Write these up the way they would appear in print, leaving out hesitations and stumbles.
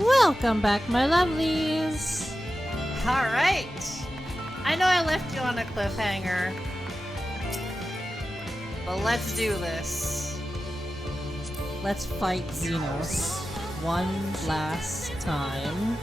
Welcome back, my lovelies! Alright! I know I left you on a cliffhanger, but let's do this. Let's fight Xenos one last time.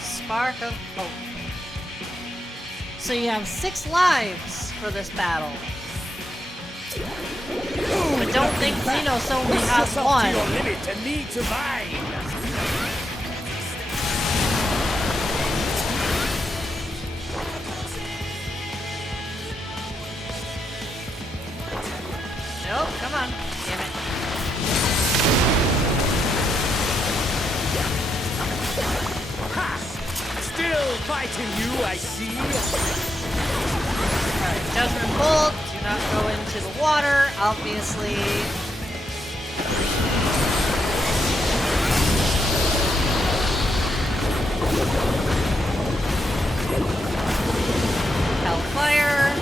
Spark of hope. So you have 6 lives for this battle. But don't think Xenos only has 1. Your limit and need to mine. Nope, come on. Damn it. Still fighting you, I see. Alright, Judgment Bolt. Do not go into the water, obviously. Hellfire.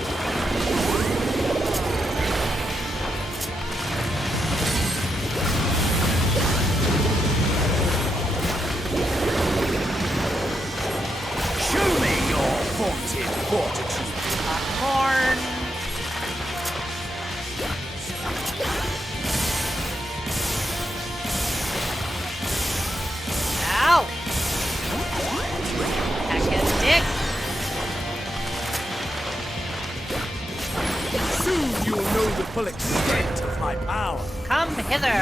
Show me your vaunted fortitude. Horn. Ow! Heckin' dick. Soon you'll know the full extent of my power. Come hither.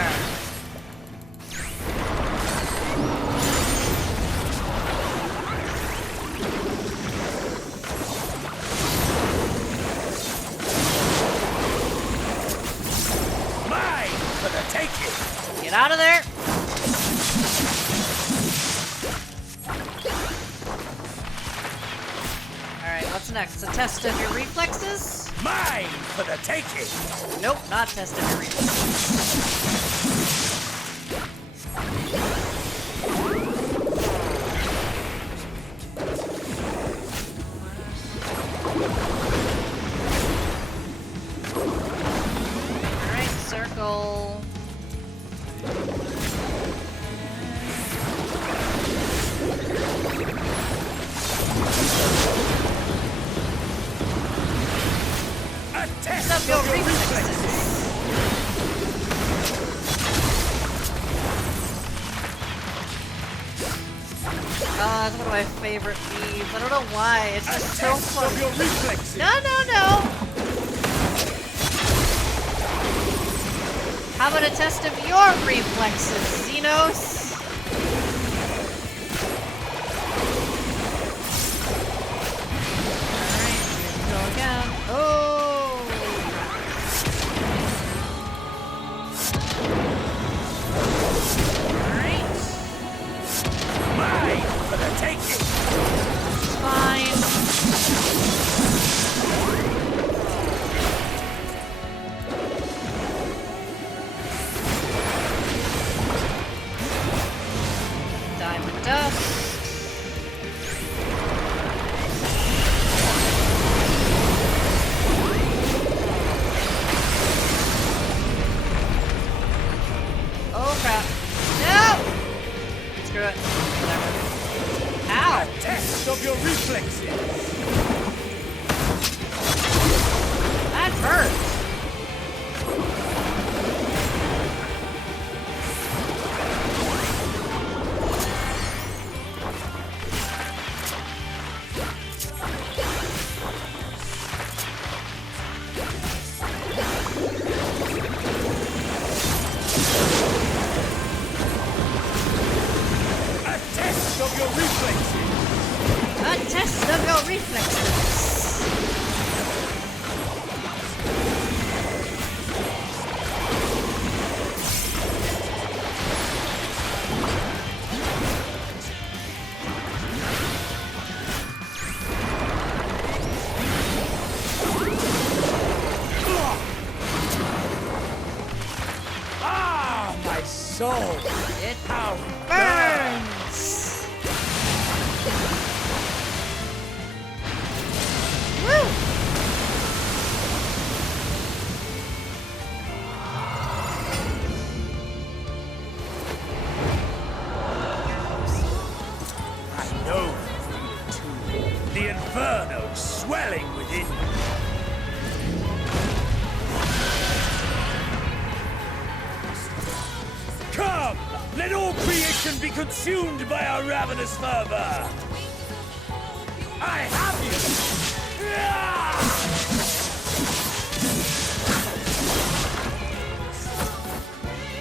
Mine for the taking. Get out of there. Alright, what's next? A test of your reflexes? Mine for the taking. Nope, not test of your reflexes. Alright, circle. A test Of your reflexes. It's one of my favorite memes. I don't know why. It's A just so test of funny. your reflexes. No. How about a test of your reflexes, Xenos? Alright, here we go again. Oh! Alright. Mine for the taking. It's fine. soul. It How burns! Woo! I know too. The inferno swelling within you. Come! Let all creation be consumed by our ravenous fervor! I have you! Ah!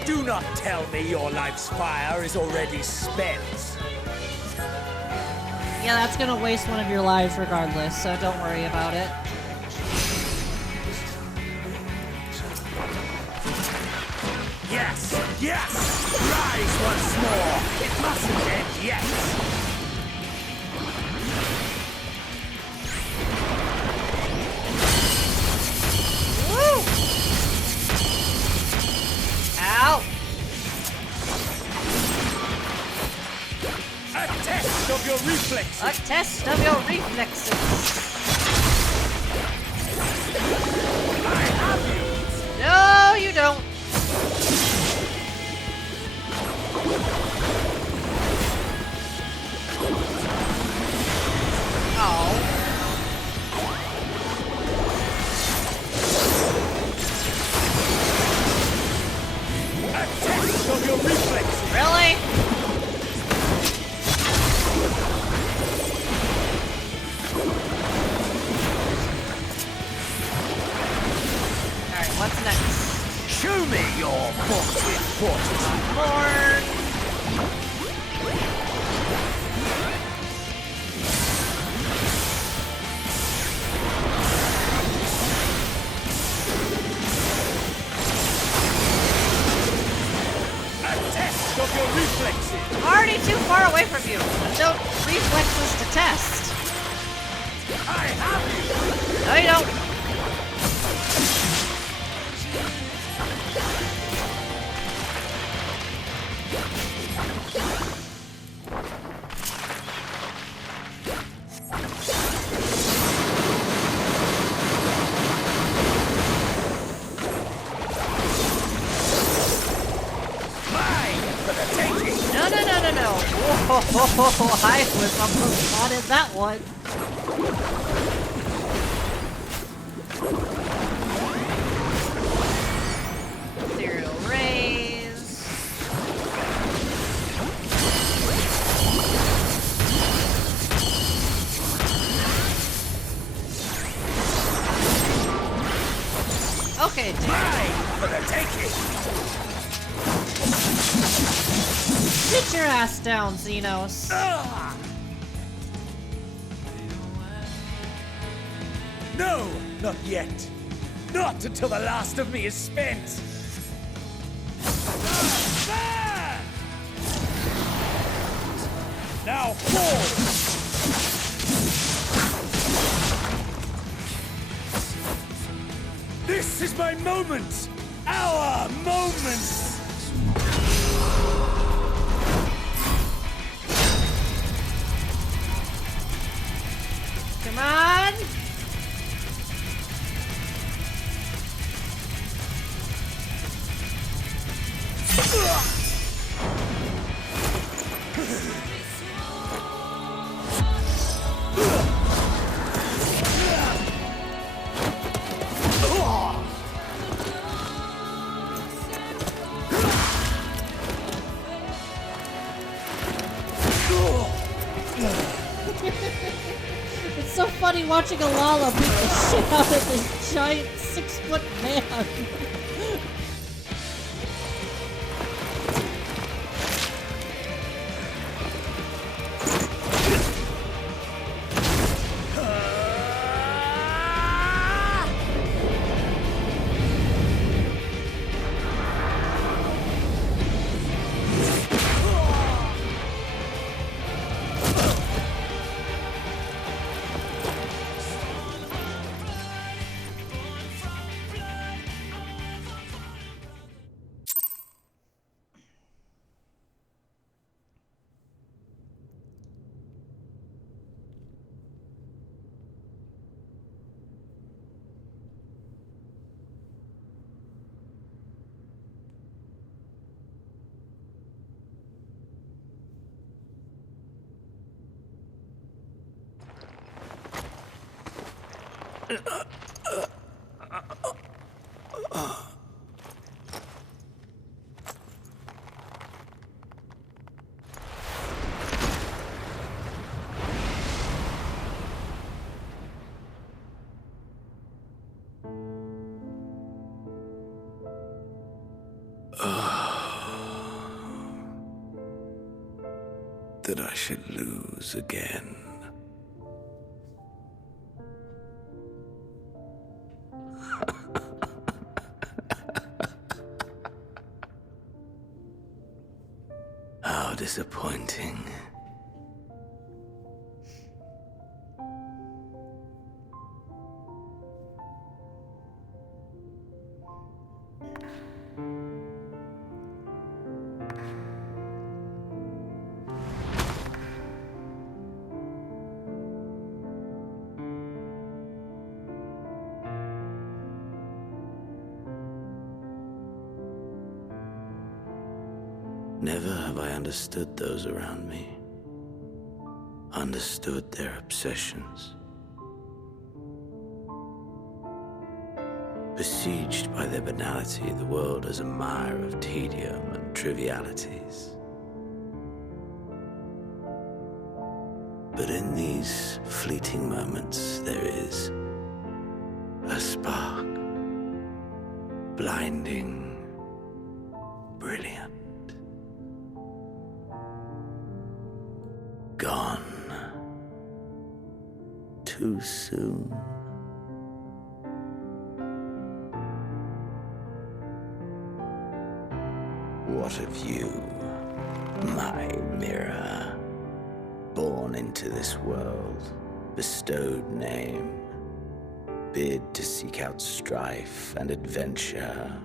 Do not tell me your life's fire is already spent. Yeah, that's gonna waste one of your lives regardless, so don't worry about it. Yes! Yes! Rise once more! It mustn't end yet! Woo! Ow! A test of your reflexes! A test of your reflexes. I have you! No, you don't. Oh. A test of your reflexes! Really? Alright, what's next? Show me your fortune. Corn. A test of your reflexes! I'm already too far away from you. There's no reflexes to test. I have you! No, you don't. Mine for the taking! No, no, no, no, no. Whoa, I was almost spotted that one. Serial raise. Okay, dude. Mine for the taking! Sit your ass down, Xenos. Ah! No, not yet. Not until the last of me is spent. Ah! Now fall! This is my moment! Our moment! Come on. It's so funny watching a Lala beat the shit out of this giant 6-foot man. That I should lose again. How disappointing. Never have I understood those around me, understood their obsessions. Besieged by their banality, the world is a mire of tedium and trivialities. But in these fleeting moments, there is a spark, blinding, brilliant. Gone too soon. What of you, my mirror? Born into this world, bestowed name, bid to seek out strife and adventure.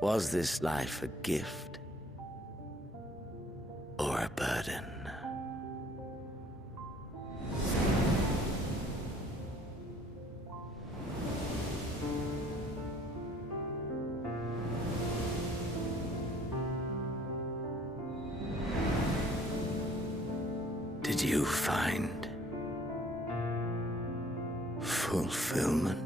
Was this life a gift or a burden? Did you find fulfillment?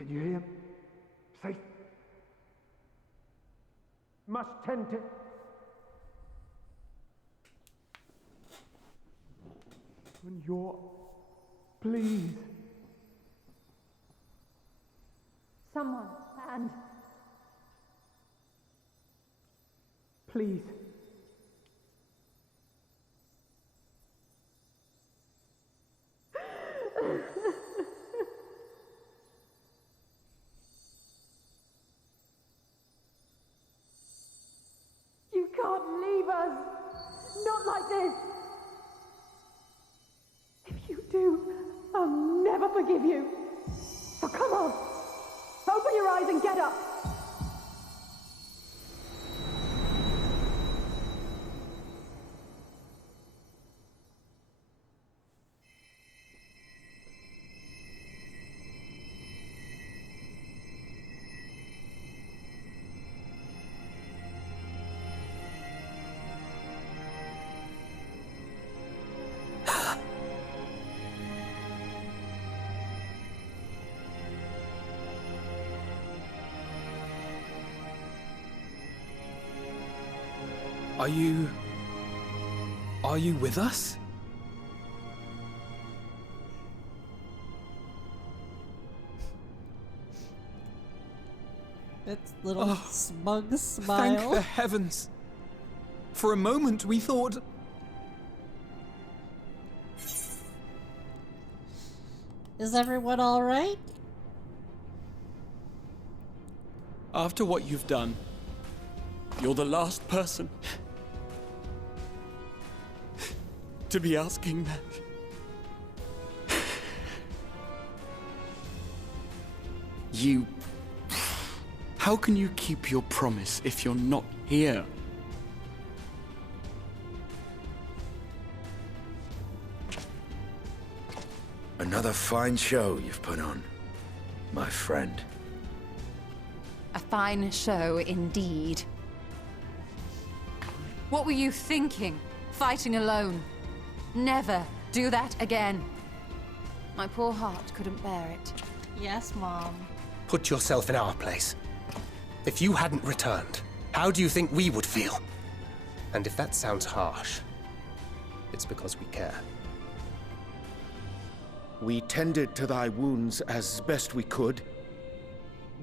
Can you hear him? Safe. Must tend to. When you're. Please. Someone, and Please. You can't leave us! Not like this! If you do, I'll never forgive you! So come on! Open your eyes and get up! Are you with us? Its little smug Thank smile. the heavens. For a moment we thought... Is everyone alright? After what you've done, you're the last person to be asking that. You... How can you keep your promise if you're not here? Another fine show you've put on, my friend. A fine show indeed. What were you thinking? Fighting alone? Never do that again. My poor heart couldn't bear it. Yes, Mom. Put yourself in our place. If you hadn't returned, how do you think we would feel? And if that sounds harsh, it's because we care. We tended to thy wounds as best we could.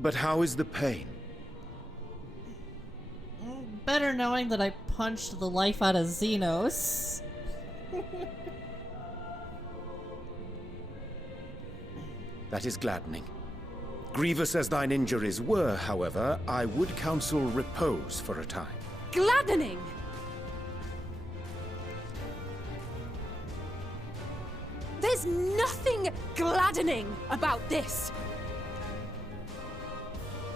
But how is the pain? Better knowing that I punched the life out of Xenos. That is gladdening. Grievous as thine injuries were, however, I would counsel repose for a time. Gladdening! There's nothing gladdening about this!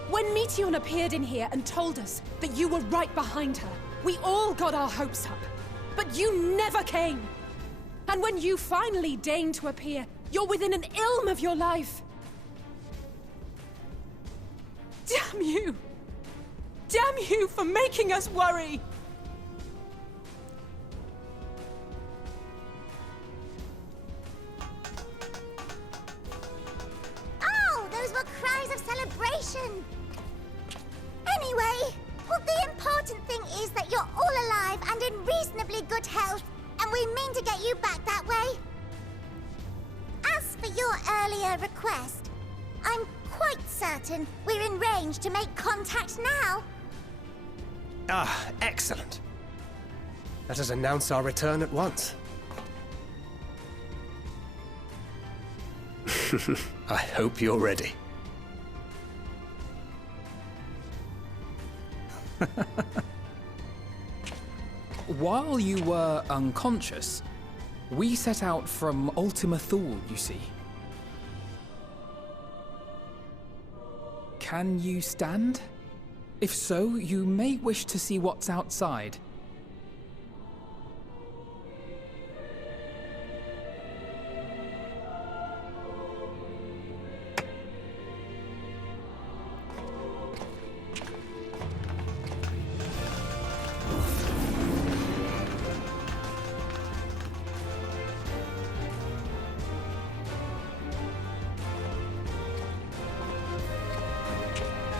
When Meteion appeared in here and told us that you were right behind her, we all got our hopes up. But you never came! And when you finally deigned to appear, you're within an ilm of your life! Damn you! Damn you for making us worry! Oh, those were cries of celebration! Anyway, well, the important thing is that you're all alive and in reasonably good health, and we mean to get you back that way. As for your earlier request, I'm quite certain we're in range to make contact now. Ah, excellent. Let us announce our return at once. I hope you're ready. While you were unconscious, we set out from Ultima Thule, you see. Can you stand? If so, you may wish to see what's outside.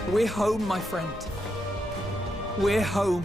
We're home, my friend. We're home.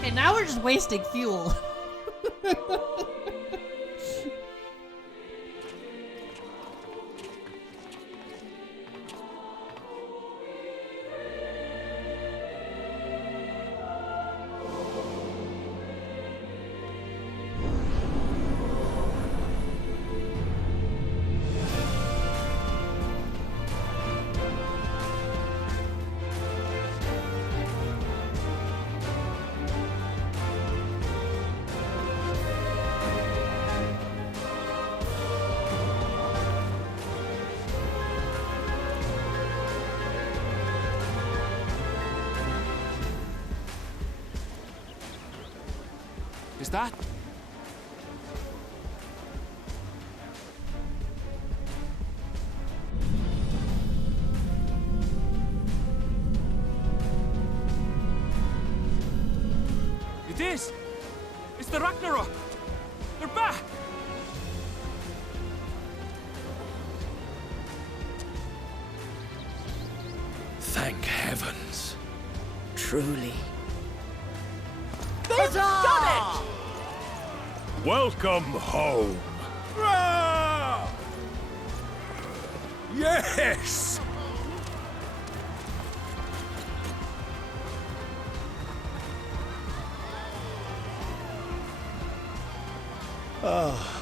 Okay, now we're just wasting fuel. Is that? It is! It's the Ragnarok! They're back! Thank heavens. Truly. They've done it! Welcome home. Rah! Yes! Ah.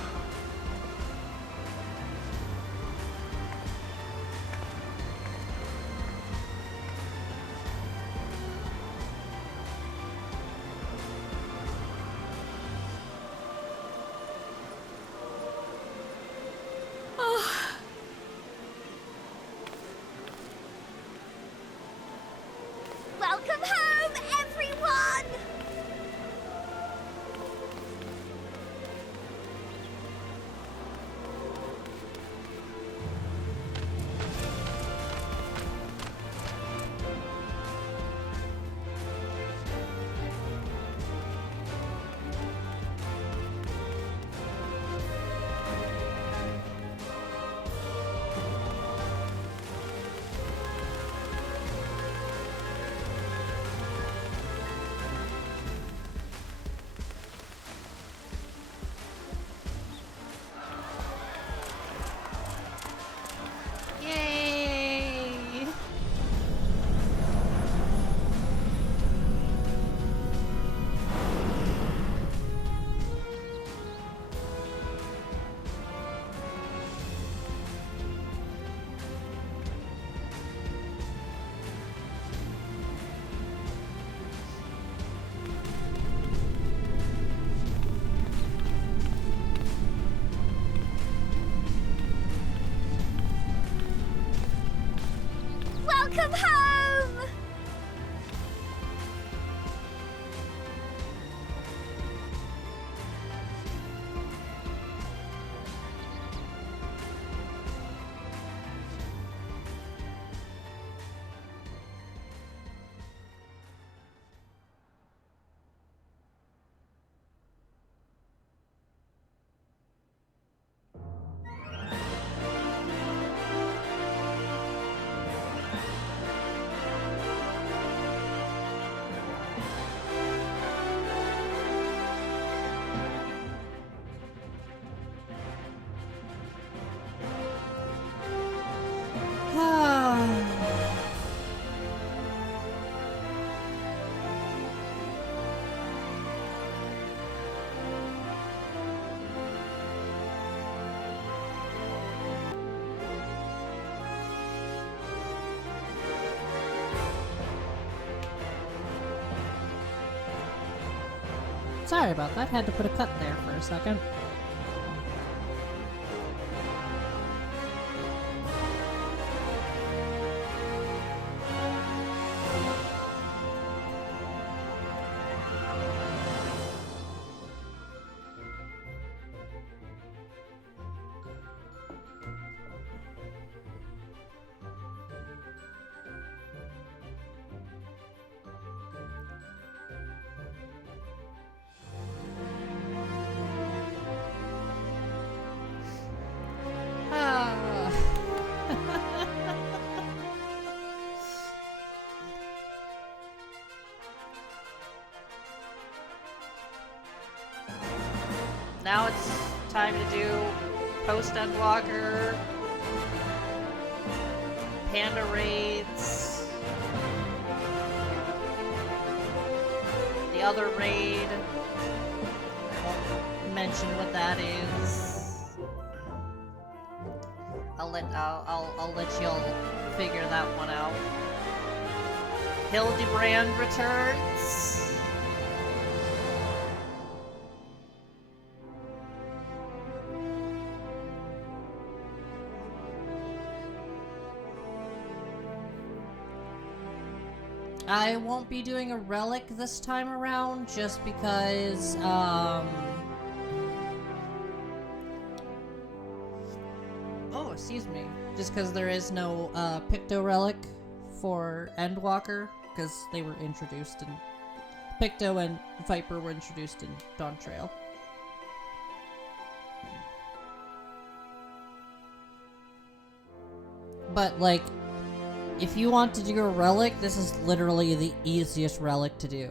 Welcome home, everyone! Yay! Welcome home! Sorry about that. Had to put a cut there for a second. now it's time to do post Endwalker, Panda raids, the other raid. I won't mention what that is. I'll let y'all figure that one out. Hildebrand returns. I won't be doing a relic this time around, just because, oh, excuse me. Just because there is no, Picto relic for Endwalker, because they were introduced in... Picto and Viper were introduced in Dawn Trail. But, like, if you want to do a relic, this is literally the easiest relic to do.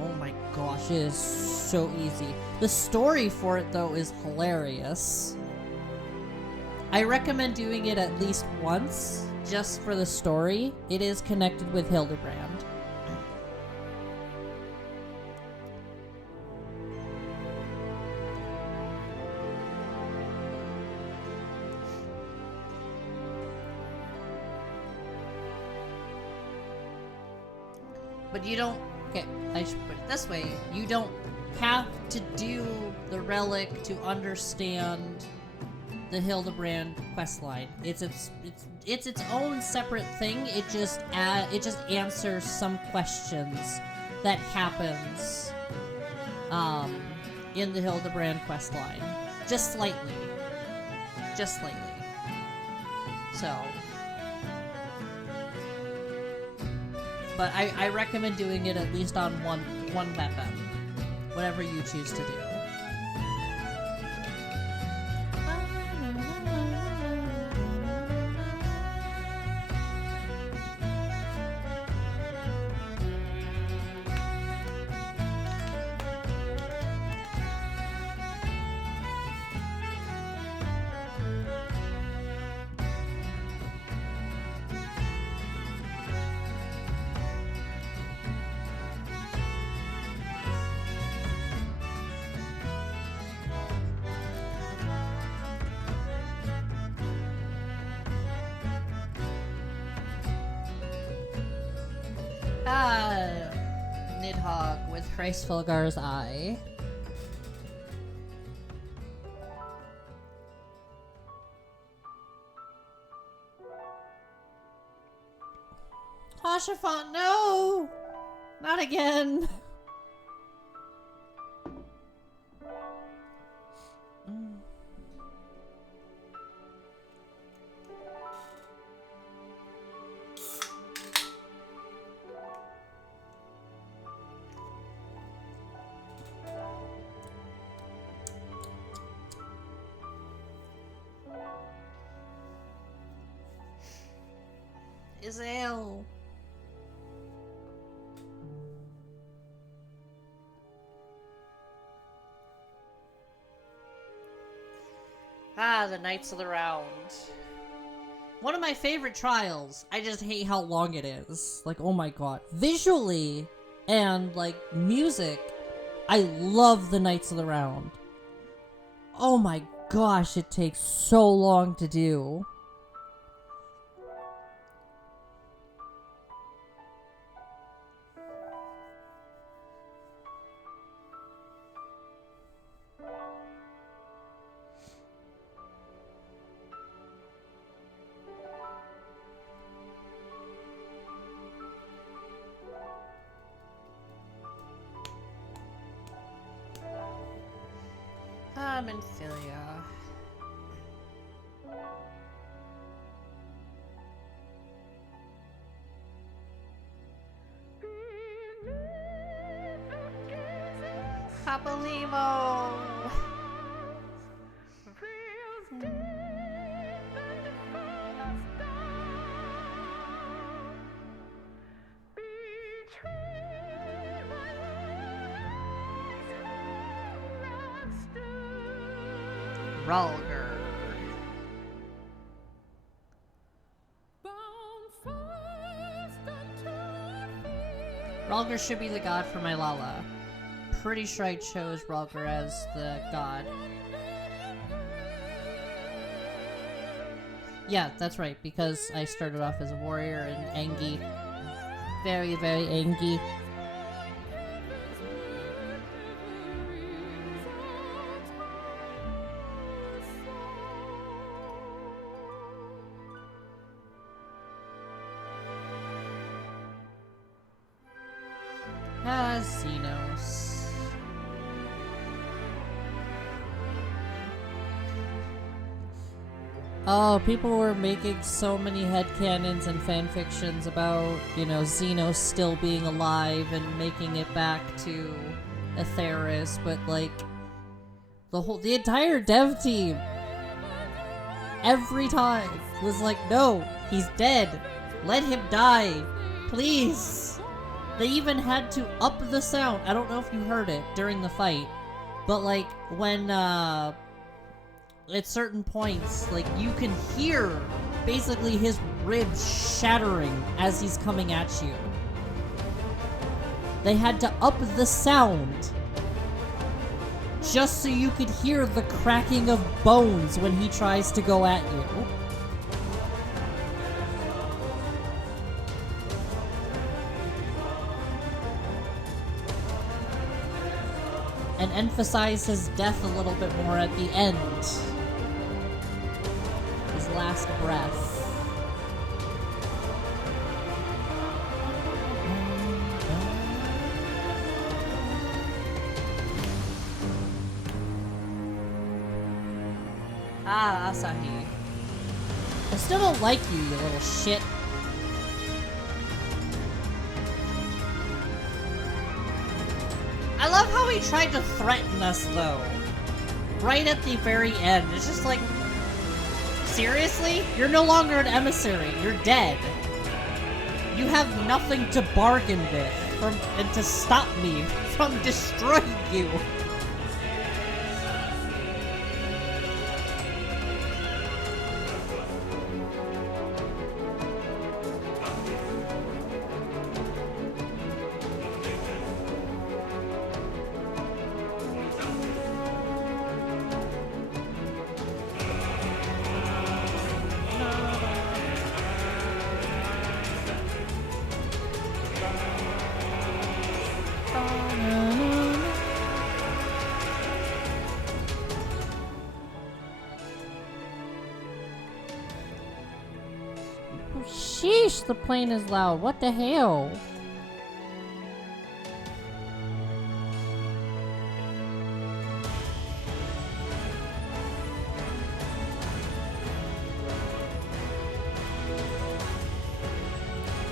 Oh my gosh, it is so easy. The story for it, though, is hilarious. I recommend doing it at least once, just for the story. It is connected with Hildebrand. But you don't... Okay, I should put it this way. You don't have to do the relic to understand the Hildebrand questline. It's its own separate thing. It just answers some questions that happens in the Hildebrand questline. Just slightly. Just slightly. So... But I recommend doing it at least on one weapon. Whatever you choose to do. Nidhogg with Kreisfelgar's eye. Hashafont, no! Not again! Izael. The Knights of the Round. One of my favorite trials. I just hate how long it is. Like, oh my god. Visually and, like, music, I love the Knights of the Round. Oh my gosh, it takes so long to do. Amphilia. Papalimo. Ralger. Ralger should be the god for my Lala. Pretty sure I chose Ralger as the god. Yeah, that's right, because I started off as a warrior and Angy. Very, very Angy. Xenos. Oh, people were making so many headcanons and fanfictions about, you know, Xenos still being alive and making it back to Atheris, but like the entire dev team every time was like, no, he's dead. Let him die. Please. They even had to up the sound. I don't know if you heard it during the fight, but like when at certain points, like you can hear basically his ribs shattering as he's coming at you. They had to up the sound just so you could hear the cracking of bones when he tries to go at you. And emphasize his death a little bit more at the end. His last breath. Ah, Asahi. I still don't like you, you little shit. I love how he tried to threaten us, though. Right at the very end. It's just like, seriously? You're no longer an emissary. You're dead. You have nothing to bargain with and to stop me from destroying you. Sheesh, the plane is loud. What the hell?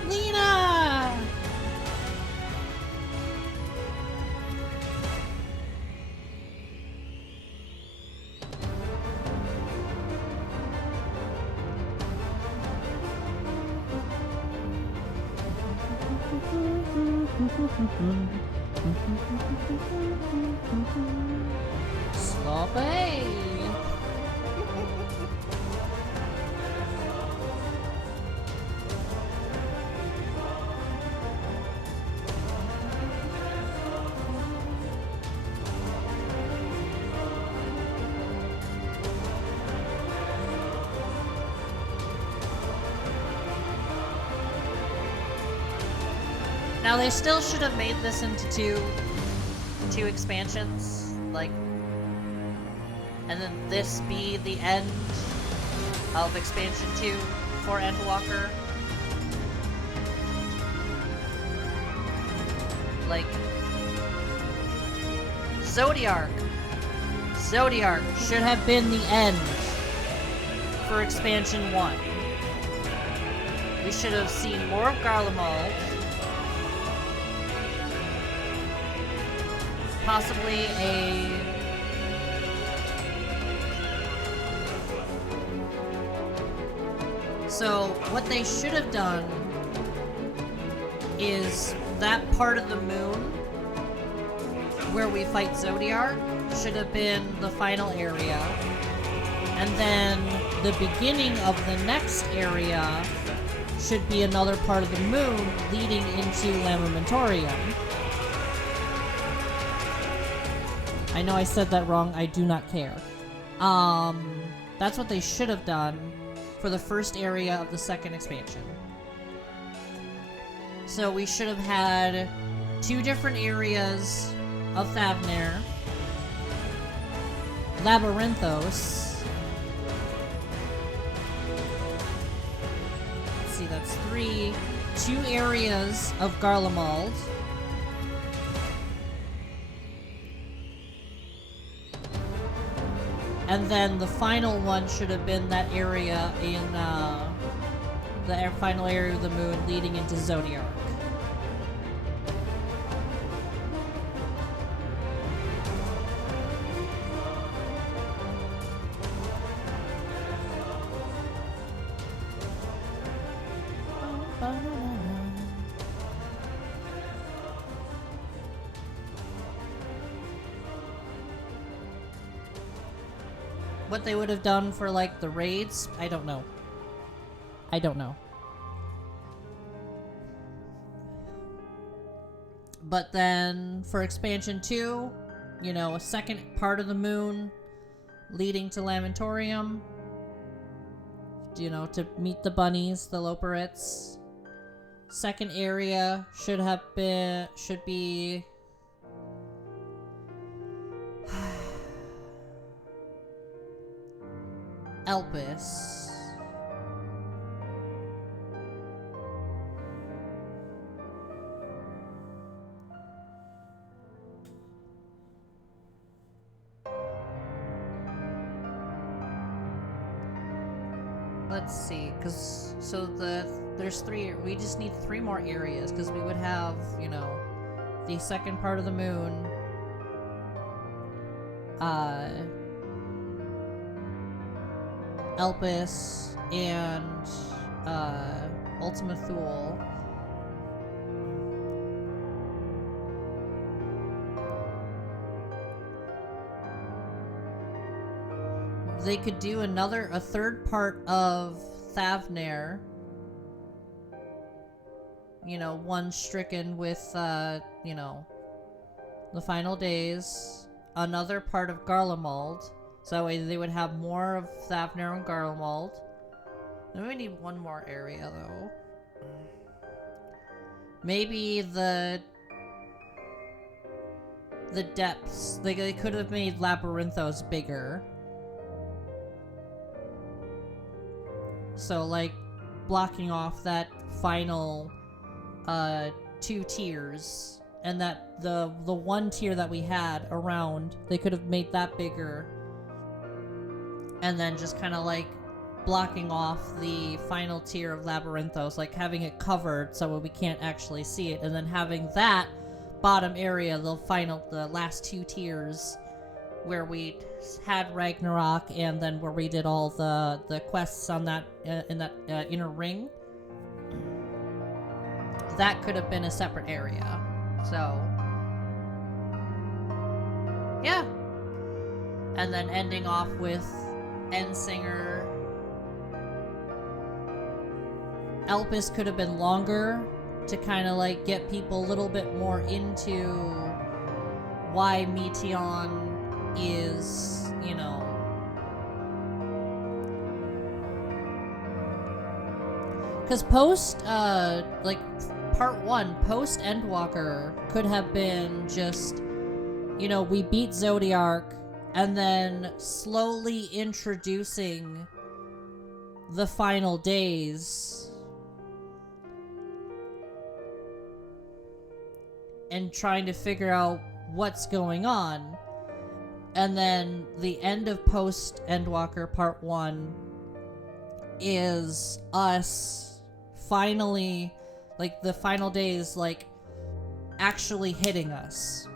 Lena! Sloppy. Now they still should have made this into two expansions, like, and then this be the end of expansion 2 for Endwalker. Like, Zodiark should have been the end for expansion 1. We should have seen more of Garlemald. Possibly So, what they should have done is that part of the moon where we fight Zodiark should have been the final area. And then the beginning of the next area should be another part of the moon leading into Lamentorium. I know I said that wrong, I do not care. That's what they should have done for the first area of the second expansion. So we should have had 2 different areas of Thavnair, Labyrinthos. Let's see, that's 3. 2 areas of Garlemald. And then the final one should have been that area in, the final area of the moon leading into Zodiark. What they would have done for, like, the raids, I don't know. I don't know. But then, for expansion 2, you know, a second part of the moon leading to Lamentorium. You know, to meet the bunnies, the Loporrits. Second area should be... Elpis. Let's see, because there's 3. We just need 3 more areas because we would have, you know, the second part of the moon. Elpis and Ultima Thule. They could do a third part of Thavnair. You know, one stricken with, you know, the final days. Another part of Garlemald. So that way they would have more of Thavnair and Garlemald. Then we need one more area, though. Maybe the depths. They could have made Labyrinthos bigger. So, like, blocking off that final 2 tiers. And that the 1 tier that we had around, they could have made that bigger. And then just kind of like blocking off the final tier of Labyrinthos, like having it covered so we can't actually see it, and then having that bottom area, the last 2 tiers, where we had Ragnarok, and then where we did all the quests on that in that inner ring. That could have been a separate area. So yeah, and then ending off with Endsinger. Elpis could have been longer to kind of like get people a little bit more into why Meteon is, you know, because post like part 1, post Endwalker could have been just, you know, we beat Zodiark, and then slowly introducing the final days and trying to figure out what's going on. And then the end of post Endwalker part 1 is us finally, like, the final days, like, actually hitting us.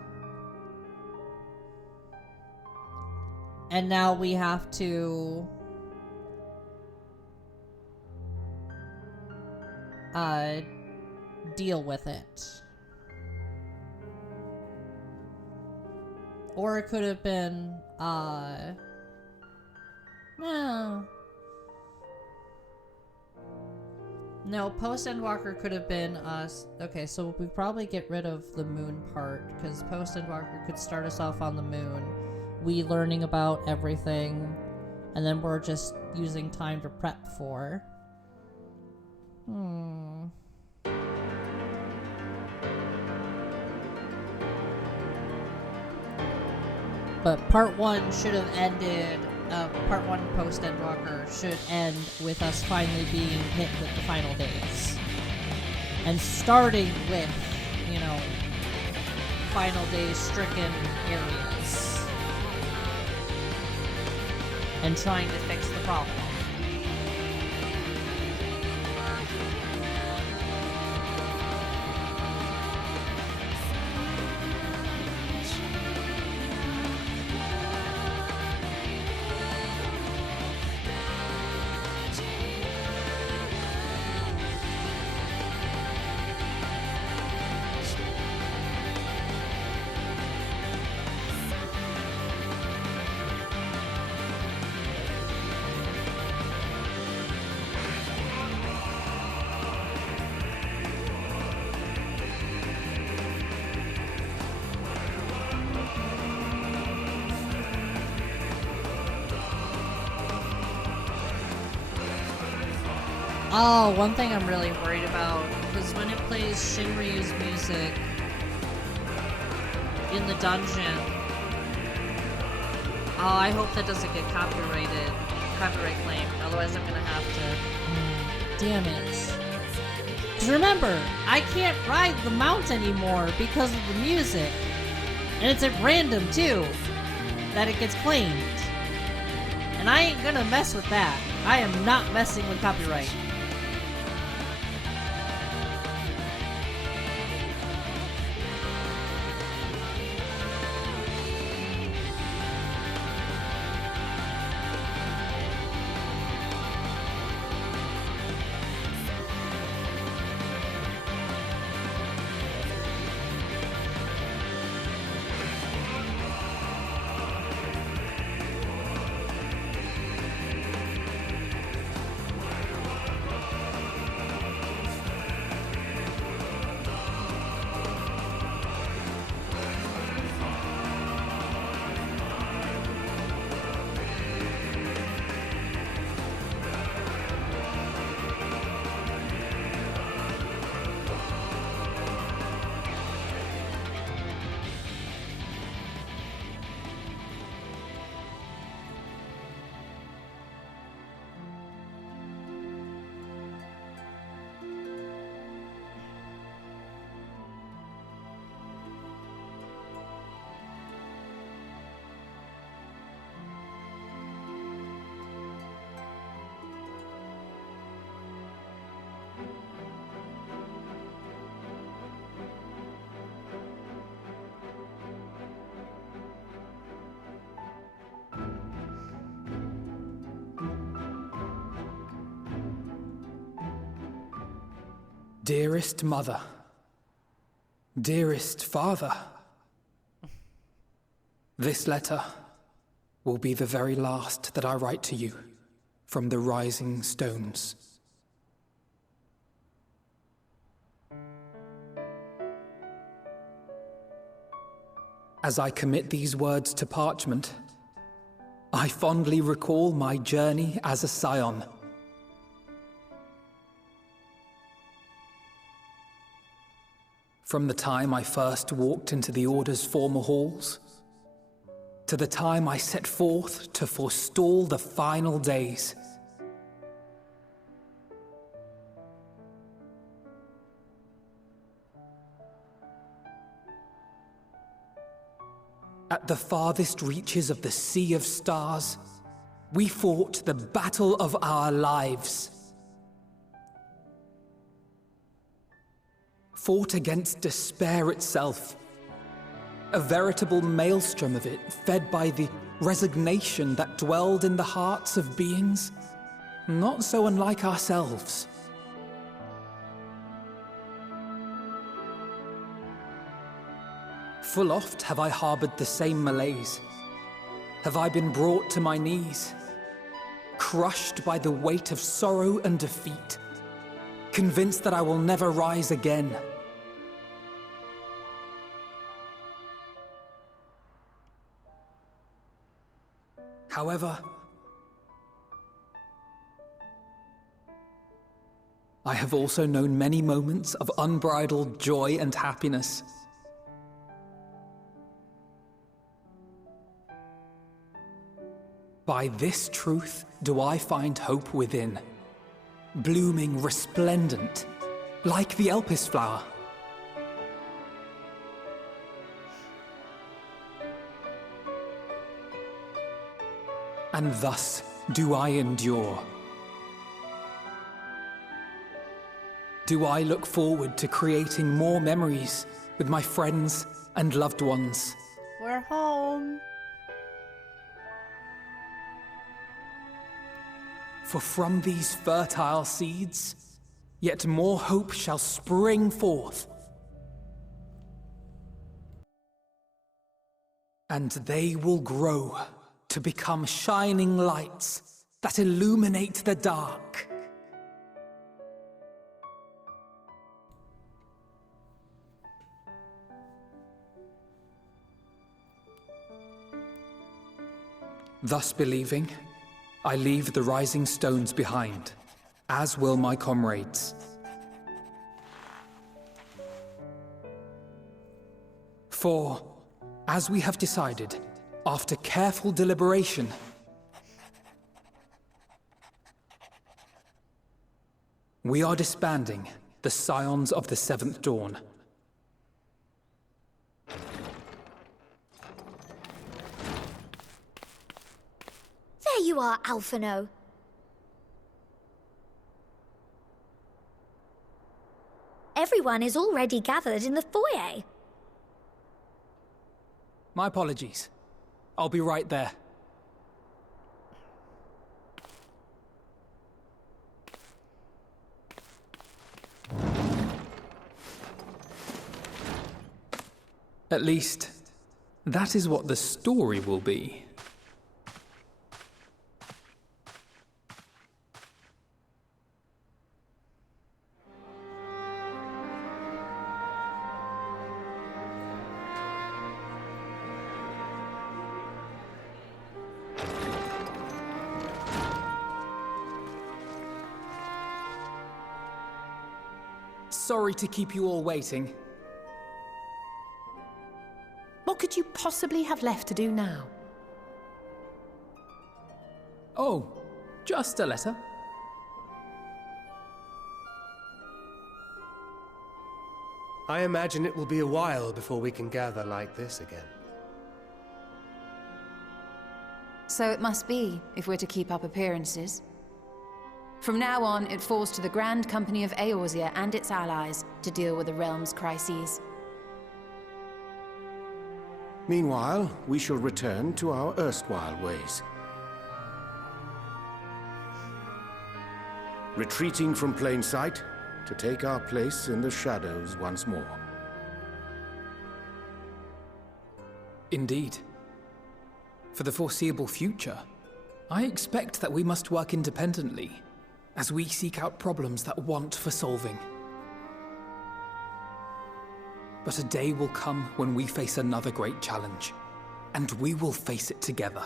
And now we have to deal with it. Or it could have been No. No, post-Endwalker could have been us. Okay, so we probably get rid of the moon part, because post-Endwalker could start us off on the moon. We learning about everything, and then we're just using time to prep for. But part 1 should have ended, part 1 post-Endwalker should end with us finally being hit with the final days. And starting with, you know, final days stricken areas. And trying to fix the problem. Oh, one thing I'm really worried about, because when it plays Shinryu's music in the dungeon, oh, I hope that doesn't get copyright claimed, otherwise I'm gonna have to... Damn it. Because remember, I can't ride the mount anymore because of the music. And it's at random, too, that it gets claimed. And I ain't gonna mess with that. I am not messing with copyright. Dearest mother, dearest father, this letter will be the very last that I write to you from the rising stones. As I commit these words to parchment, I fondly recall my journey as a scion. From the time I first walked into the Order's former halls, to the time I set forth to forestall the final days. At the farthest reaches of the Sea of Stars, we fought the battle of our lives. Fought against despair itself, a veritable maelstrom of it, fed by the resignation that dwelled in the hearts of beings not so unlike ourselves. Full oft have I harbored the same malaise. Have I been brought to my knees, crushed by the weight of sorrow and defeat, convinced that I will never rise again. However, I have also known many moments of unbridled joy and happiness. By this truth do I find hope within, blooming resplendent, like the Elpis flower. And thus do I endure. Do I look forward to creating more memories with my friends and loved ones. We're home. For from these fertile seeds, yet more hope shall spring forth. And they will grow to become shining lights that illuminate the dark. Thus believing, I leave the rising stones behind, as will my comrades. For, as we have decided, after careful deliberation, we are disbanding the Scions of the Seventh Dawn. There you are, Alphino. Everyone is already gathered in the foyer. My apologies. I'll be right there. At least, that is what the story will be. Sorry to keep you all waiting. What could you possibly have left to do now? Oh, just a letter. I imagine it will be a while before we can gather like this again. So it must be, if we're to keep up appearances. From now on, it falls to the Grand Company of Eorzea and its allies to deal with the realm's crises. Meanwhile, we shall return to our erstwhile ways. Retreating from plain sight to take our place in the shadows once more. Indeed. For the foreseeable future, I expect that we must work independently, as we seek out problems that want for solving. But a day will come when we face another great challenge, and we will face it together,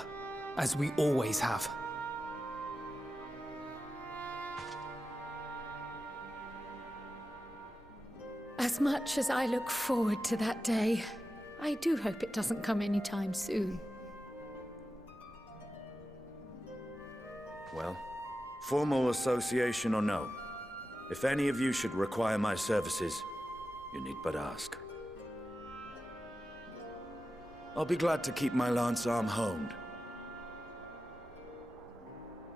as we always have. As much as I look forward to that day, I do hope it doesn't come anytime soon. Well, formal association or no, if any of you should require my services, you need but ask. I'll be glad to keep my lance arm honed.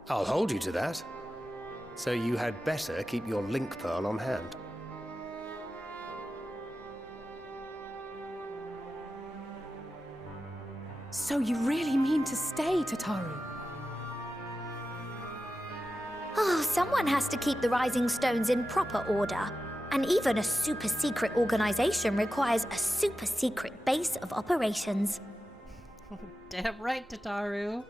I'll hold you to that. So you had better keep your link pearl on hand. So you really mean to stay, Tataru? Oh, someone has to keep the Rising Stones in proper order. And even a super-secret organization requires a super-secret base of operations. Damn right, Tataru.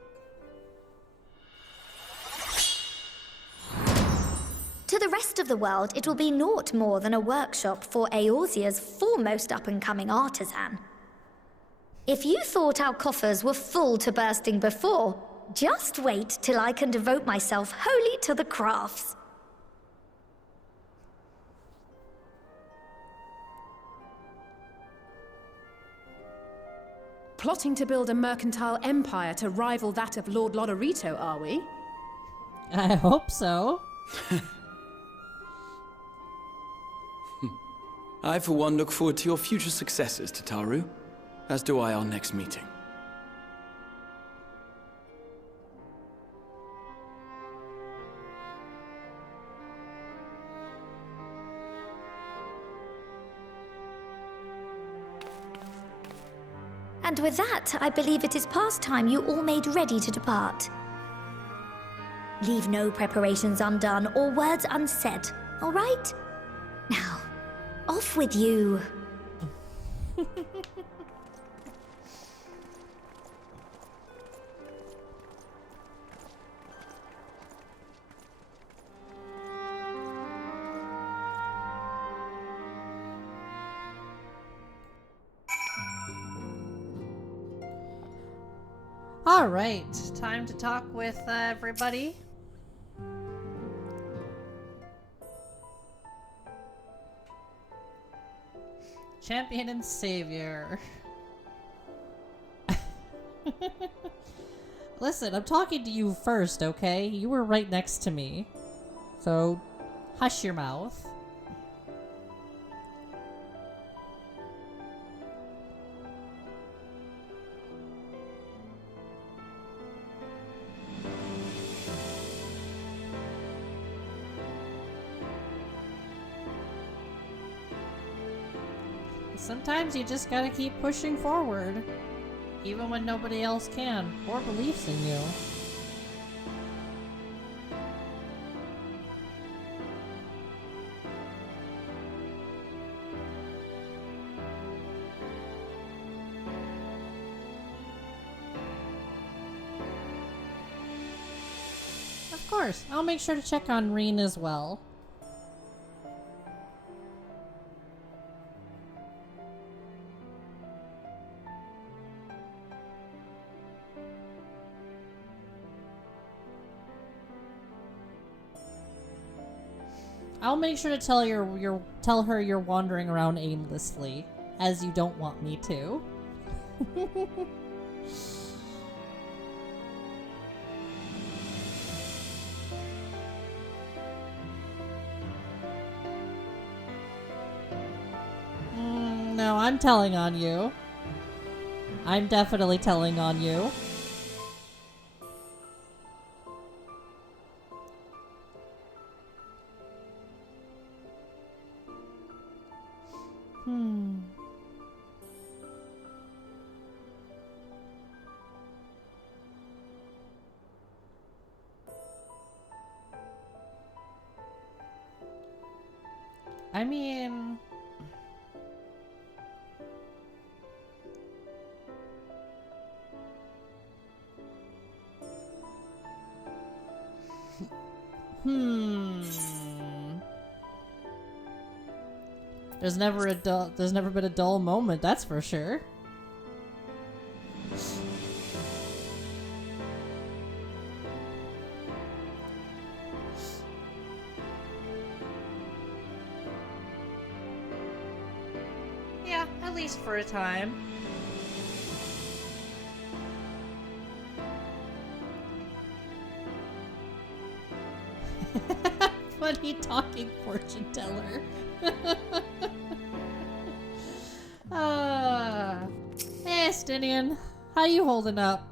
To the rest of the world, it will be naught more than a workshop for Eorzea's foremost up-and-coming artisan. If you thought our coffers were full to bursting before, just wait till I can devote myself wholly to the crafts. Plotting to build a mercantile empire to rival that of Lord Lodorito, are we? I hope so. I, for one, look forward to your future successes, Tataru, as do I our next meeting. And with that, I believe it is past time you all made ready to depart. Leave no preparations undone or words unsaid, all right? Now, off with you. Alright, time to talk with everybody. Champion and Savior. Listen, I'm talking to you first, okay? You were right next to me. So, hush your mouth. Sometimes you just gotta keep pushing forward, even when nobody else can, or believes in you. Of course, I'll make sure to check on Reen as well. I'll make sure to tell her you're wandering around aimlessly, as you don't want me to. No, I'm telling on you. I'm definitely telling on you. I mean... There's never been a dull moment, that's for sure. Yeah, at least for a time. Funny talking fortune teller. Hey, Stinian. How you holding up?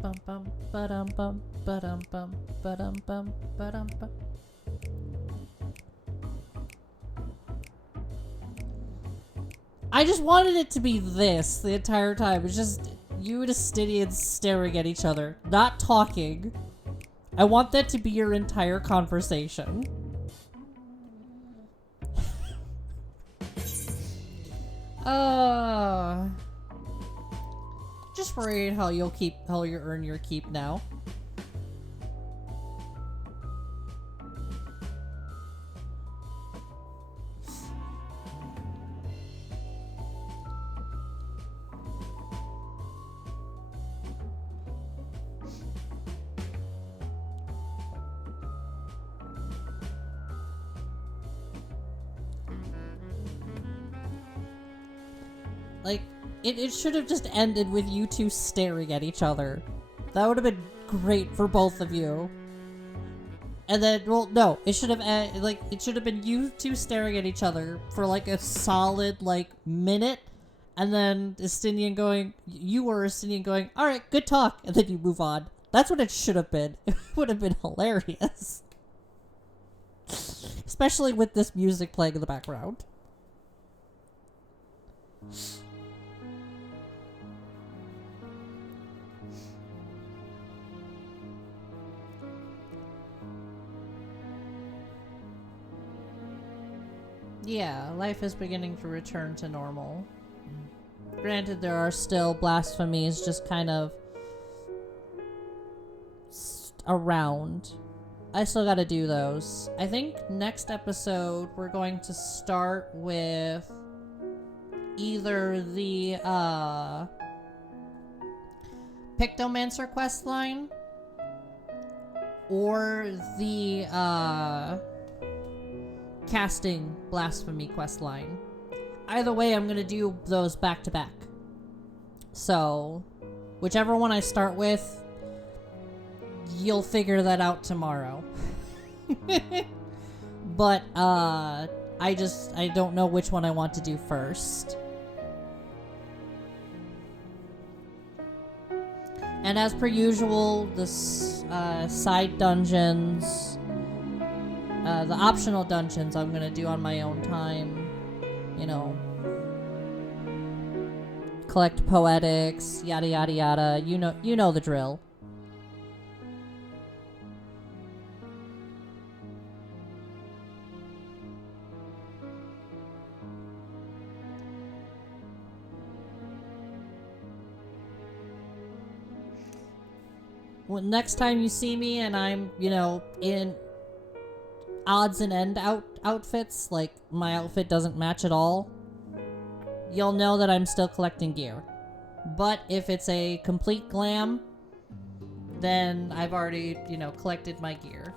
Bum bum ba-dum bum ba-dum bum ba-dum bum ba-dum bum. I just wanted it to be this the entire time. It's just you and Stinian staring at each other, not talking. I want that to be your entire conversation. Just worried how you'll earn your keep now. Like, it should have just ended with you two staring at each other. That would have been great for both of you. And then, well, no, it should have, it should have been you two staring at each other for, like, a solid, like, minute. And then Estinian going, you or Estinian going, alright, good talk. And then you move on. That's what it should have been. It would have been hilarious. Especially with this music playing in the background. Yeah, life is beginning to return to normal. Granted, there are still blasphemies just kind of around. I still gotta do those. I think next episode we're going to start with either the Pictomancer questline or the casting blasphemy questline. Either way, I'm gonna do those back to back. So, whichever one I start with, you'll figure that out tomorrow. But, I don't know which one I want to do first. And as per usual, the side dungeons, the optional dungeons I'm gonna do on my own time. You know, collect poetics, yada yada yada. You know the drill. Well, next time you see me and I'm, in odds and end outfits, like my outfit doesn't match at all, you'll know that I'm still collecting gear. But if it's a complete glam, then I've already, collected my gear.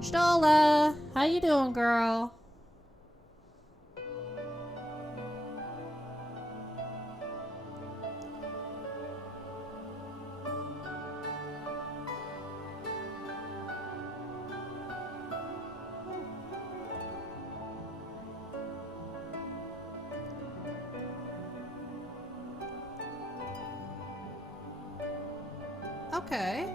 Stola, how you doing, girl? Okay.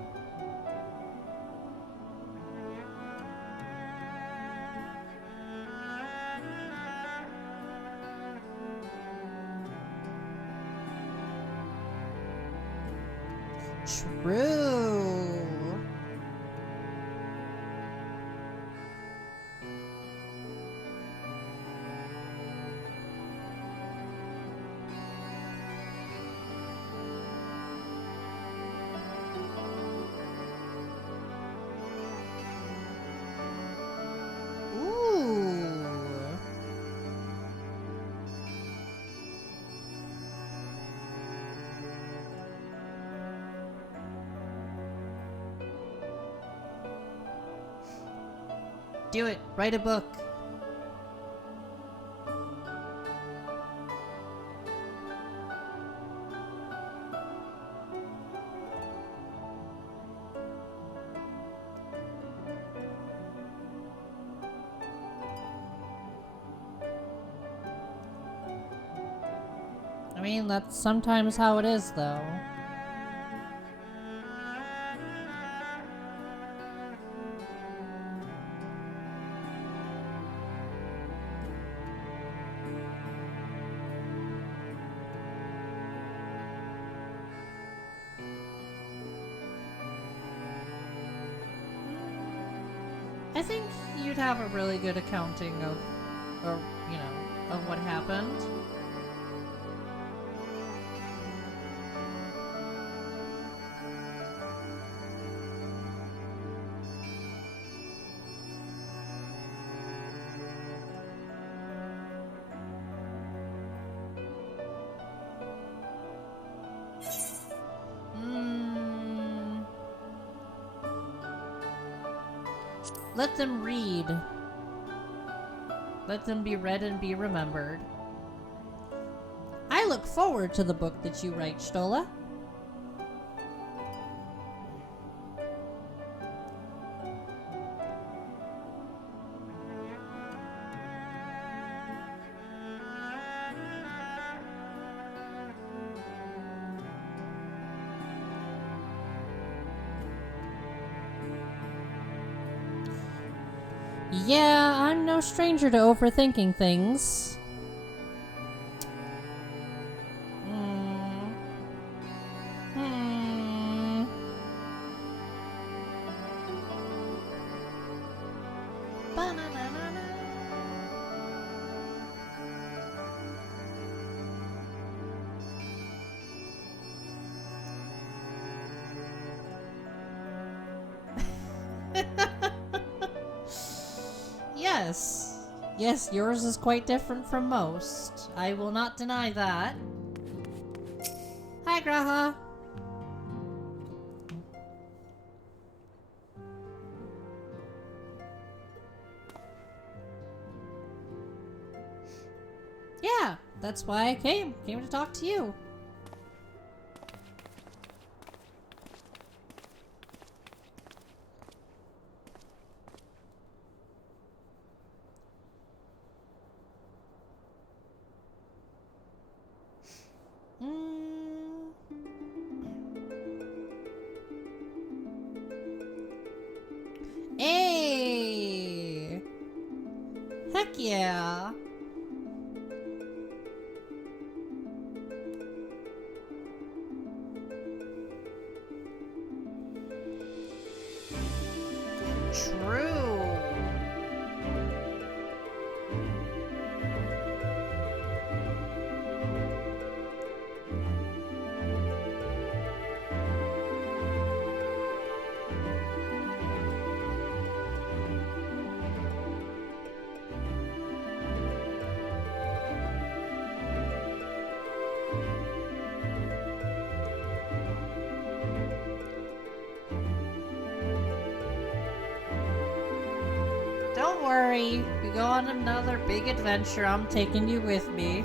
True. Do it. Write a book. I mean, that's sometimes how it is, though. I think you'd have a really good accounting of what happened. Let them read. Let them be read and be remembered. I look forward to the book that you write, Stola. Yeah, I'm no stranger to overthinking things. Yes. Yes, yours is quite different from most. I will not deny that. Hi, Graha. Yeah, that's why I came. Came to talk to you. Hey! Heck yeah! True. Don't worry, we go on another big adventure. I'm taking you with me.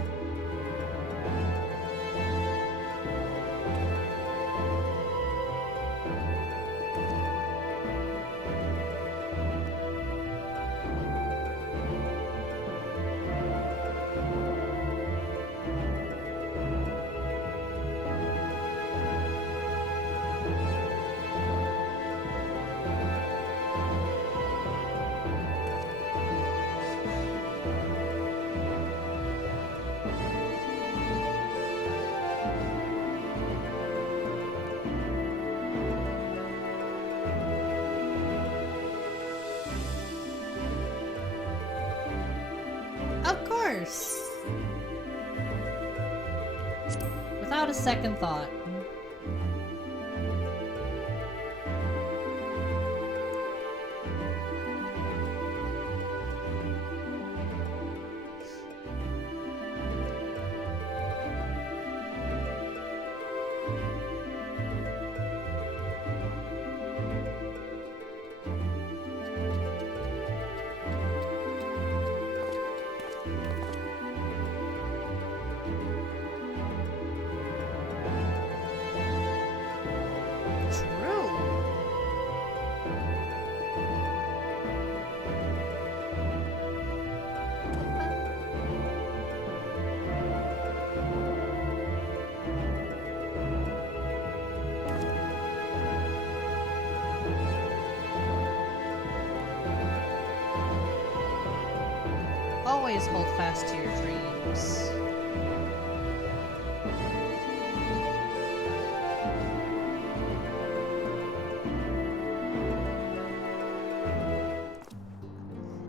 Of course! Without a second thought. Always hold fast to your dreams.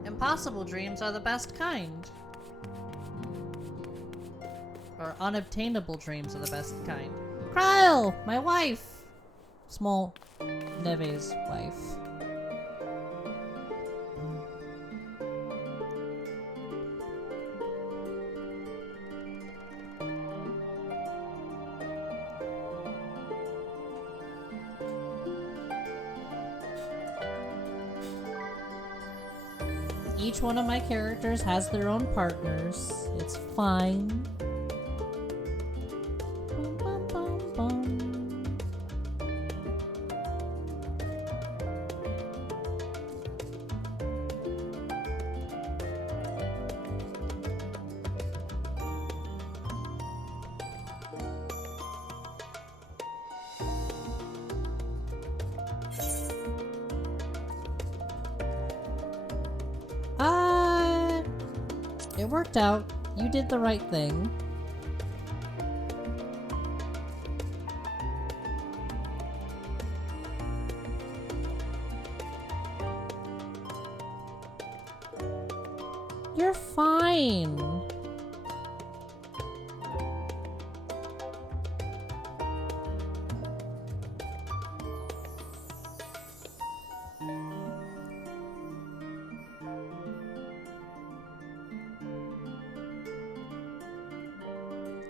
Impossible dreams are the best kind. Or unobtainable dreams are the best kind. Kryle! My wife! Smol Neve's wife. Each one of my characters has their own partners. It's fine. It worked out. You did the right thing. You're fine.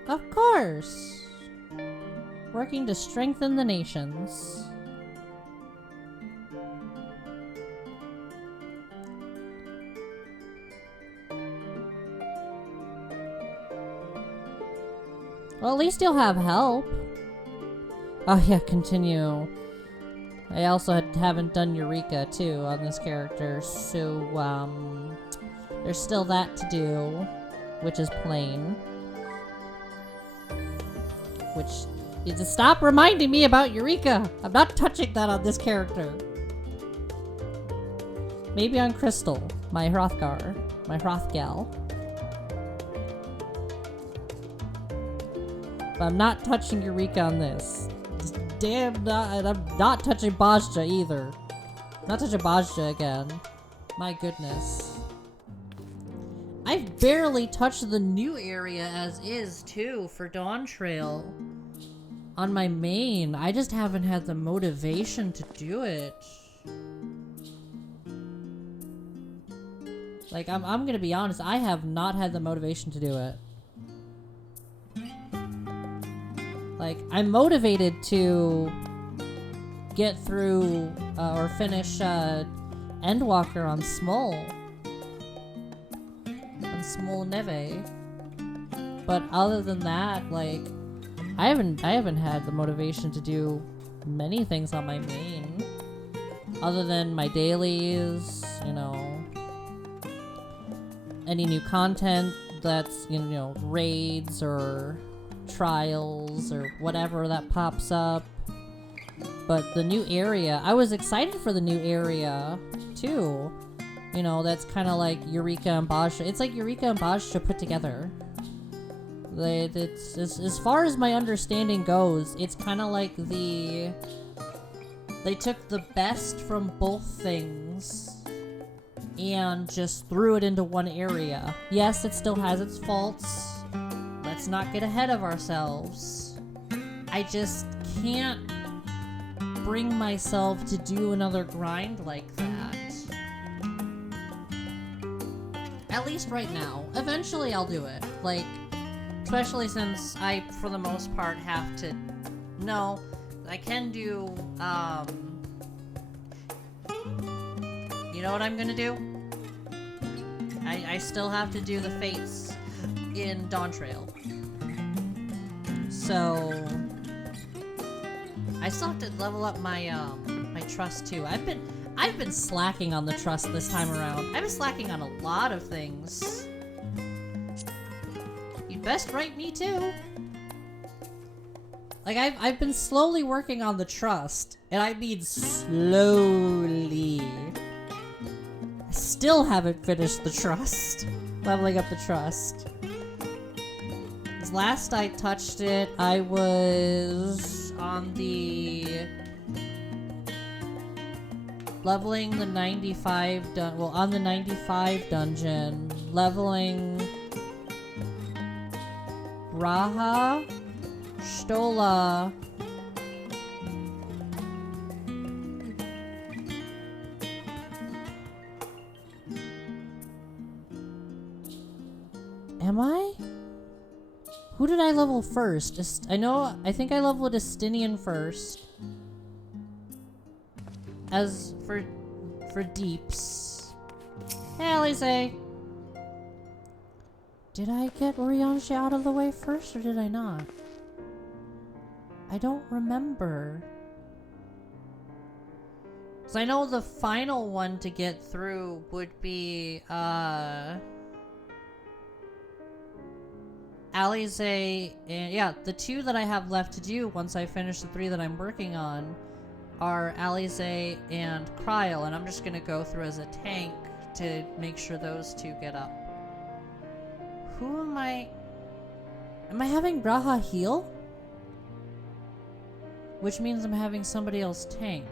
Of course. Working to strengthen the nations. Well, at least you'll have help. Oh yeah, continue. I also haven't done Eureka too on this character, so there's still that to do, which is plain. Which, you just stop reminding me about Eureka! I'm not touching that on this character. Maybe on Crystal, my Hrothgar, my Hrothgal. But I'm not touching Eureka on this. Just damn not, and I'm not touching Bajja either. Not touching Bajja again. My goodness. I've barely touched the new area as is, too, for Dawn Trail. On my main. I just haven't had the motivation to do it. Like, I'm gonna be honest, I have not had the motivation to do it. Like, I'm motivated to get through, or finish, Endwalker on Smol. On Smol Neve. But other than that, like, I haven't had the motivation to do many things on my main. Other than my dailies, you know. Any new content that's, you know, raids or trials or whatever that pops up. But the new area, I was excited for the new area too. You know, that's kind of like Eureka and Bajja. It's like Eureka and Bajja put together. It's as far as my understanding goes, it's kind of like they took the best from both things and just threw it into one area. Yes, it still has its faults. Let's not get ahead of ourselves. I just can't bring myself to do another grind like that. At least right now. Eventually I'll do it. Like, especially since I, for the most part, have to... No, I can do, you know what I'm gonna do? I still have to do the fates in Dawn Trail. So... I still have to level up my, my trust too. I've been slacking on the trust this time around. I've been slacking on a lot of things. You'd best write me too. Like, I've been slowly working on the trust, and I mean slowly. I still haven't finished the trust. Leveling up the trust. Because last I touched it, I was on the... leveling the 95 on the 95 dungeon. Leveling... Raha, Stola, am I? Who did I level first? I think I leveled Justinian first. As for deeps. Hey, Alice. Did I get Orianshi out of the way first, or did I not? I don't remember. Because I know the final one to get through would be, Alize, and yeah, the two that I have left to do once I finish the 3 that I'm working on are Alize and Kryl, and I'm just gonna go through as a tank to make sure those 2 get up. Who am I? Am I having Raha heal? Which means I'm having somebody else tank.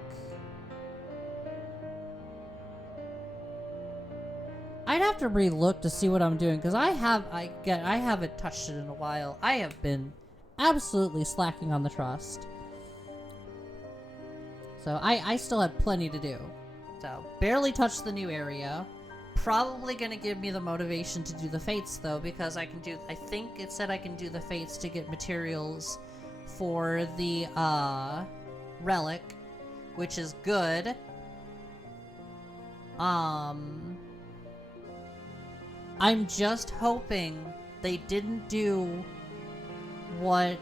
I'd have to re-look to see what I'm doing, because I haven't touched it in a while. I have been absolutely slacking on the trust. So I still have plenty to do. So barely touched the new area. Probably gonna give me the motivation to do the fates though, because I think it said I can do the fates to get materials for the relic, which is good. I'm just hoping they didn't do what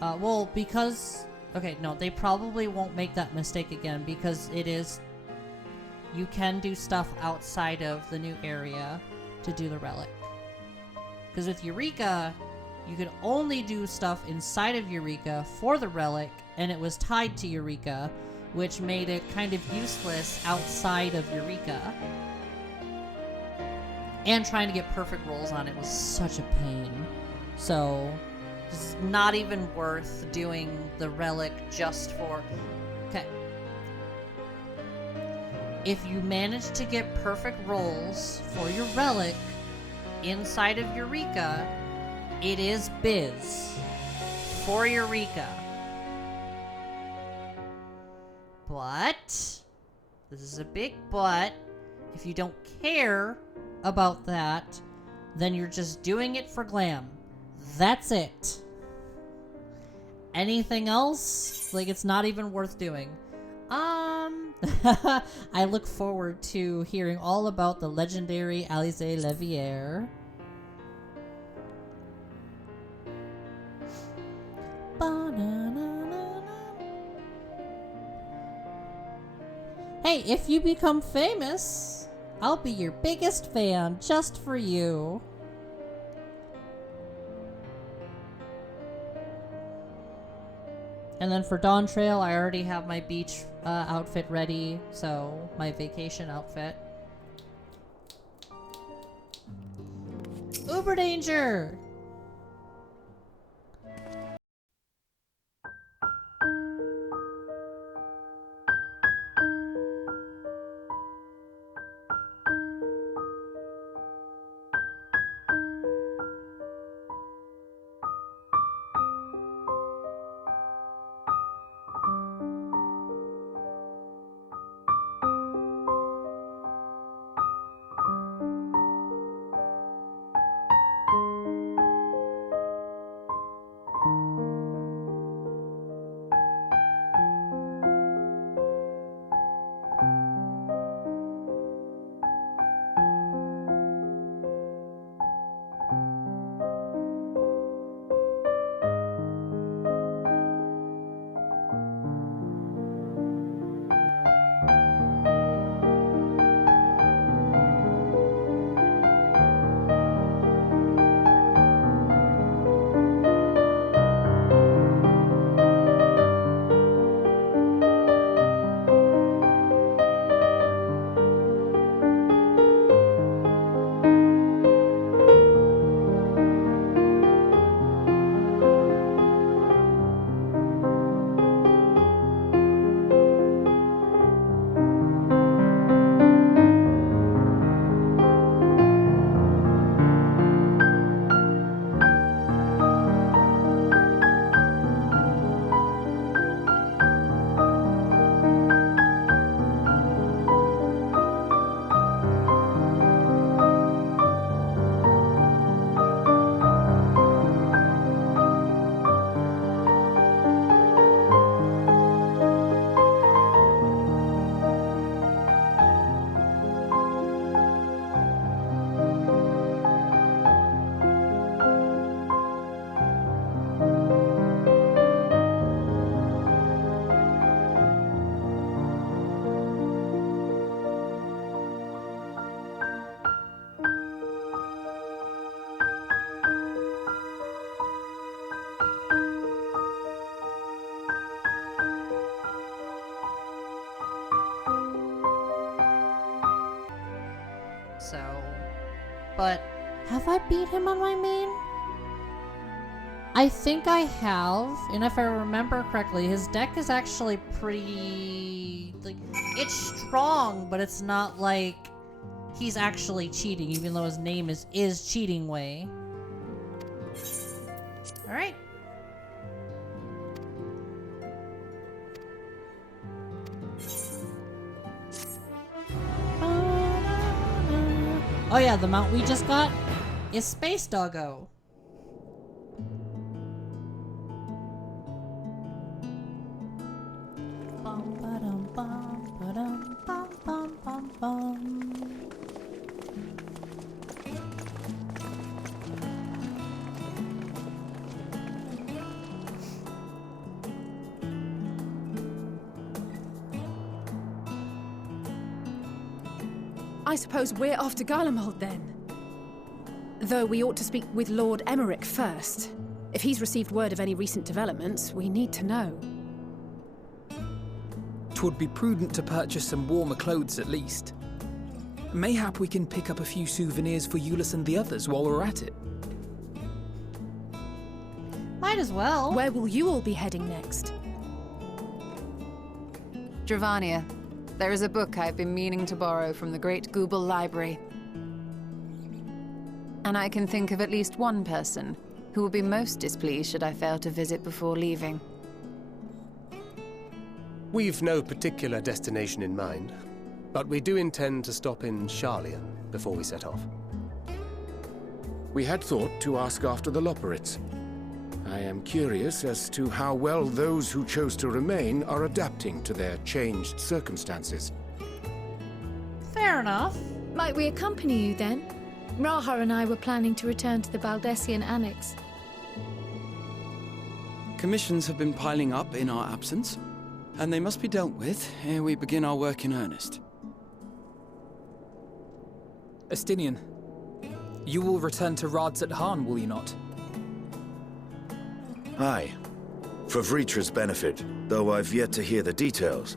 well, because okay, no, they probably won't make that mistake again, because you can do stuff outside of the new area to do the relic. Because with Eureka, you could only do stuff inside of Eureka for the relic, and it was tied to Eureka, which made it kind of useless outside of Eureka. And trying to get perfect rolls on it was such a pain. So, it's not even worth doing the relic just for... Okay. If you manage to get perfect rolls for your relic inside of Eureka, it is biz for Eureka. But, this is a big but, if you don't care about that, then you're just doing it for glam. That's it. Anything else? Like, it's not even worth doing. I look forward to hearing all about the legendary Alice Levier. Hey, if you become famous, I'll be your biggest fan just for you. And then for Dawn Trail, I already have my beach outfit ready, so my vacation outfit. Uber Danger! So, but Have I beat him on my main? I think I have, and if I remember correctly, his deck is actually pretty... like, it's strong, but it's not like he's actually cheating, even though his name is Cheating Way. Alright. Oh yeah, the mount we just got is Space Doggo. Bum, ba-dum, bum, ba-dum, bum, bum, bum, bum. I suppose we're off to Garlemald then. Though we ought to speak with Lord Emmerich first. If he's received word of any recent developments, we need to know. 'Twould be prudent to purchase some warmer clothes at least. Mayhap we can pick up a few souvenirs for Euless and the others while we're at it. Might as well. Where will you all be heading next? Dravania. There is a book I've been meaning to borrow from the Great Google Library. And I can think of at least one person who will be most displeased should I fail to visit before leaving. We've no particular destination in mind, but we do intend to stop in Sharlayan before we set off. We had thought to ask after the Loporrits. I am curious as to how well those who chose to remain are adapting to their changed circumstances. Fair enough. Might we accompany you then? Raha and I were planning to return to the Baldessian Annex. Commissions have been piling up in our absence, and they must be dealt with ere we begin our work in earnest. Estinian, you will return to Radzat Han, will you not? Aye. For Vritra's benefit, though I've yet to hear the details.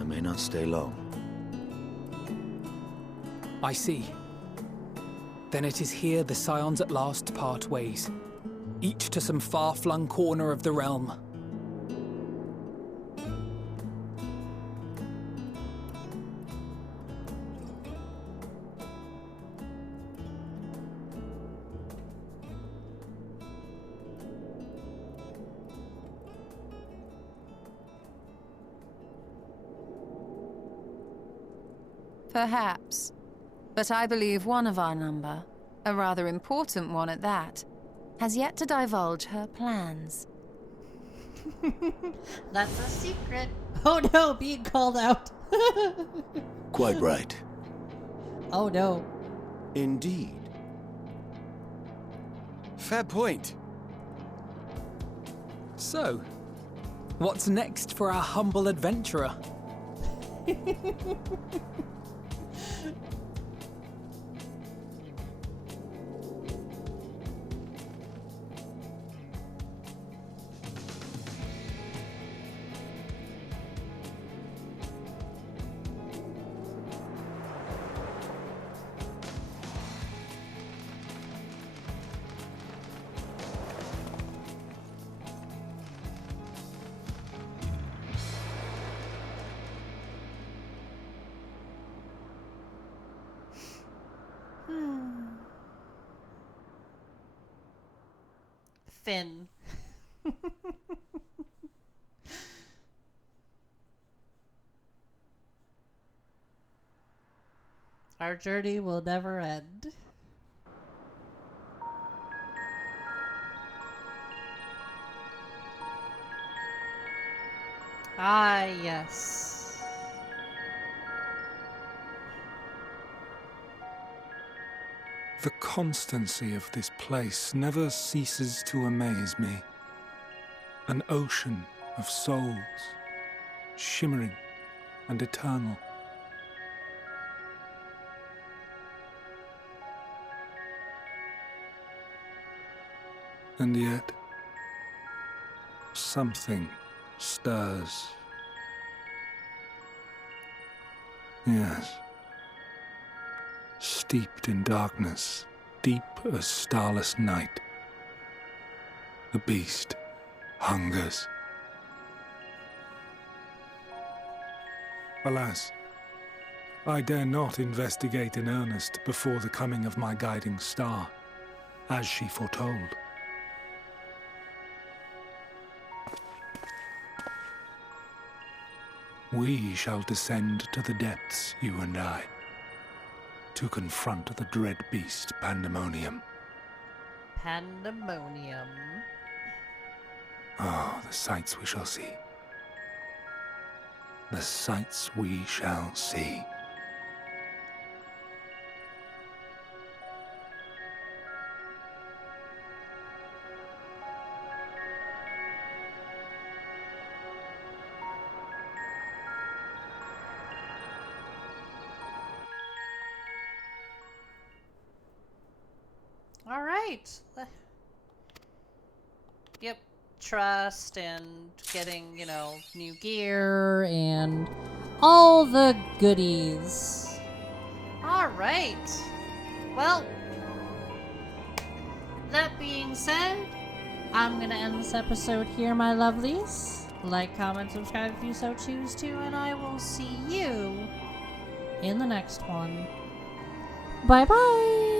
I may not stay long. I see. Then it is here the Scions at last part ways, each to some far-flung corner of the realm. Perhaps. But I believe one of our number, a rather important one at that, has yet to divulge her plans. That's a secret. Oh no, being called out. Quite right. Oh no. Indeed. Fair point. So, what's next for our humble adventurer? Finn. Our journey will never end. Ah, yes. The constancy of this place never ceases to amaze me. An ocean of souls, shimmering and eternal. And yet, something stirs. Yes. Steeped in darkness deep as starless night. The beast hungers. Alas, I dare not investigate in earnest before the coming of my guiding star, as she foretold. We shall descend to the depths, you and I, to confront the dread beast Pandemonium. Pandemonium. Oh, the sights we shall see. The sights we shall see. All right. Yep. Trust and getting, new gear and all the goodies. All right. Well, that being said, I'm going to end this episode here, my lovelies. Like, comment, subscribe if you so choose to, and I will see you in the next one. Bye-bye.